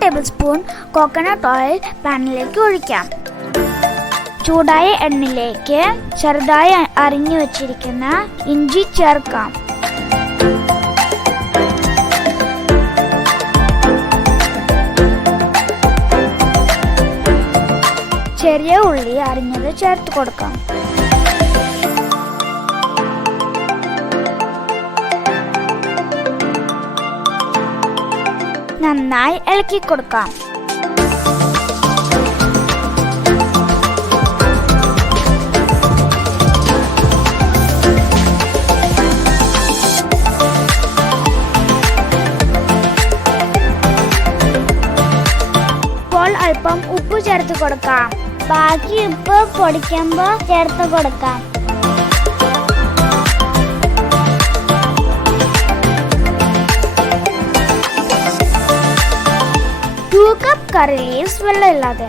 tablespoon coconut oil പാനിലേക്ക് ഒഴിക്കാം. ചൂടായ എണ്ണയിലേക്ക് ചെറുതായി അരിഞ്ഞു വെച്ചിരിക്കുന്ന ഇഞ്ചി ചേർക്കാം. ചെറിയ ഉള്ളി അരിഞ്ഞത് ചേർത്ത് കൊടുക്കാം. നന്നായി ഇളക്കി കൊടുക്കാം. ഇപ്പോൾ അല്പം ഉപ്പ് ചേർത്ത് കൊടുക്കാം. ബാക്കി ഉപ്പ് പൊടിക്കുമ്പോൾ ചേർത്ത് കൊടുക്കാം. കപ്പ് കറി ലീവ്സ് വെള്ളമില്ലാതെ.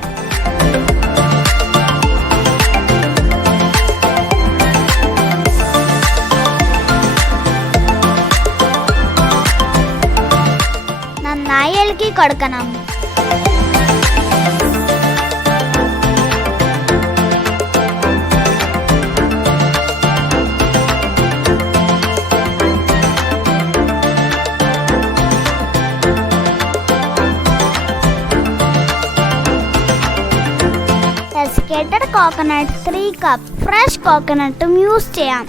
നന്നായി ഇളക്കി കൊടുക്കണം. Grated coconut 3 cup. Fresh coconut use ചെയ്യാം.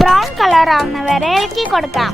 ബ്രൗൺ കളർ ആവുന്നവരെ ഇളക്കി കൊടുക്കാം.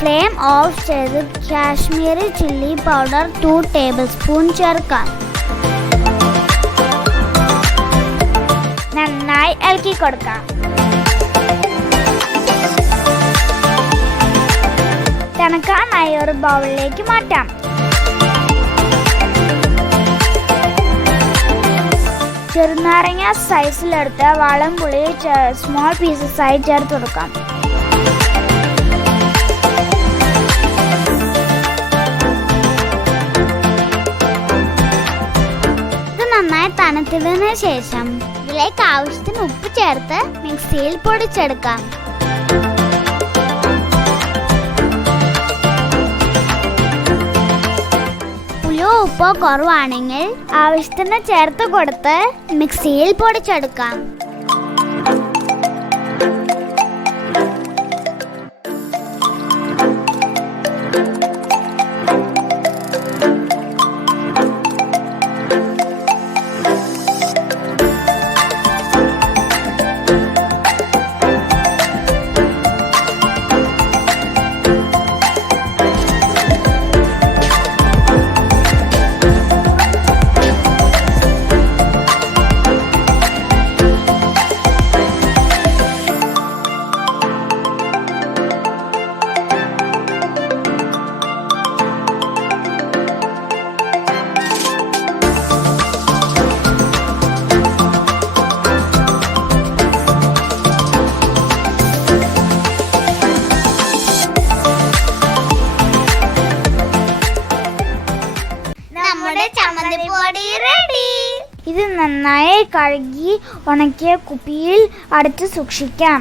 ഫ്ലെയിം ഓഫ് ചെയ്ത് കാശ്മീരി ചില്ലി പൗഡർ 2 ടേബിൾസ്പൂൺ ചേർക്കാം. നന്നായി ഇളക്കി കൊടുക്കാം. തണുക്കാനായി ഒരു ബൗളിലേക്ക് മാറ്റാം. ചെറുനാരങ്ങ സൈസിലെടുത്ത് വാളംപുളി സ്മോൾ പീസസ് ആയി ചേർത്ത് കൊടുക്കാം. നന്നായി തണുത്തതിന് ശേഷം ഇതിലേക്ക് ആവശ്യത്തിന് ഉപ്പ് ചേർത്ത് മിക്സിയിൽ പൊടിച്ചെടുക്കാം. പുളിയോ ഉപ്പോ കുറവാണെങ്കിൽ ആവശ്യത്തിന് ചേർത്ത് കൊടുത്ത് മിക്സിയിൽ പൊടിച്ചെടുക്കാം. ഇത് നന്നായി കഴുകി ഉണക്കിയ കുപ്പിയിൽ അടച്ച് സൂക്ഷിക്കാം.